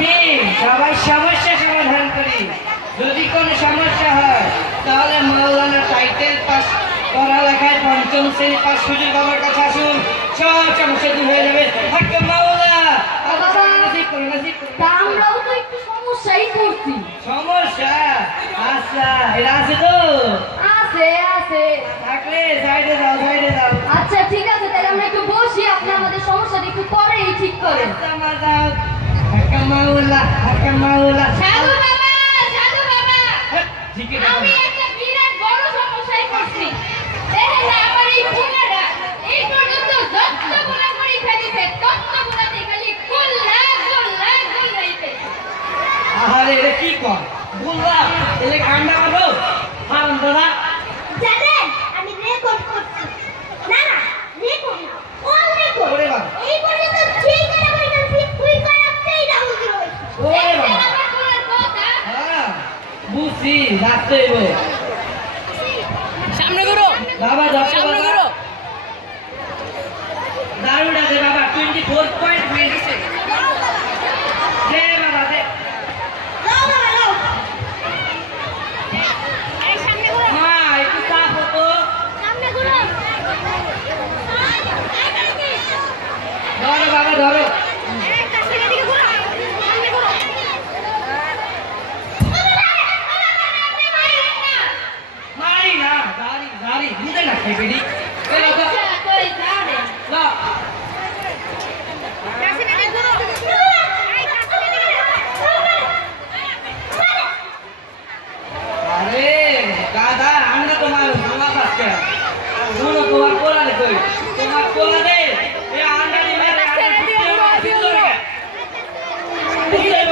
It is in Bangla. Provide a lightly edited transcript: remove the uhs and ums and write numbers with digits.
আমি সবাই সমস্যা সমাধান করি। যদি কোনো সমস্যা হয় তাহলে মাওলানা টাইটেল পাস পড়ালেখায় পঞ্চম শ্রেণী পাস হুজুর বাবার কাছে আসুন, সব সমস্যা দূর হয়ে যাবে। হাক্কে মাওলা নসিব করো, নসিব করো। তা আমরাও তো একটু সমস্যাই পড়ছি। সমস্যা? আচ্ছা, এরা আছে তো? আছে আছে। থাকলে সাইডে যাও, সাইডে যাও। আচ্ছা ঠিক আছে, তাহলে আমরা একটু বসি, আপনি আমাদের সমস্যাটা একটু পরেই ঠিক করেন। আচ্ছা, মা যাও। হাক্কে মাওলা, হাক্কে মাওলা। সাধু বাবা, সাধু বাবা, ঠিক আমি আছে। একটা বিরাট বড় সমস্যায় পড়ছি। দেখেন না, আমার এই বোনেরা এই পর্যন্ত যতগুলো পরীক্ষা দিছে ততগুলোতে খালি গোল্লা গোল্লা গোল্লাইতে। আরে এটা কি কর বললাম, এলে কান্না করো হারাম দাদা। জানেন আমি রেকর্ড করছি। না না, রেকর্ড না, অল রেকর্ড। ওরে বাবা। এই পর্যন্ত যেই করে বলছি তুই করাতেই ডাউন দিল। ওরে বাবা। আমার কোলার কথা। হ্যাঁ বুঝছি, রাখতে হইব। সামনে করো, বাবা যাচ্ছে, সামনে বাবা করো। দারুণ আছে বাবা, 24.26 দে বাবা দে। দাও বাবা দাও। মা একটু চাপ হতো। সামনে ঘুরো। ধরো বাবা ধরো। এই কাছে এদিকে ঘুরো। সামনে ঘুরো। মারি না, দাঁড়ি দাঁড়ি বুঝে না খাই বেরি। আচ্ছা, কই যাবে? না কাছে এদিকে ঘুরো। এই কাছে এদিকে আরে দাদা, আমরা তোমার তোমার কাছে শুনো, তোমার কোলা দে কই, তোমার কোলা দে। এ আন্ডা দি মেরে আন্ডা রাস্তায় দিয়ে ঘুরো, দিয়ে ঘুরো। ভিতরে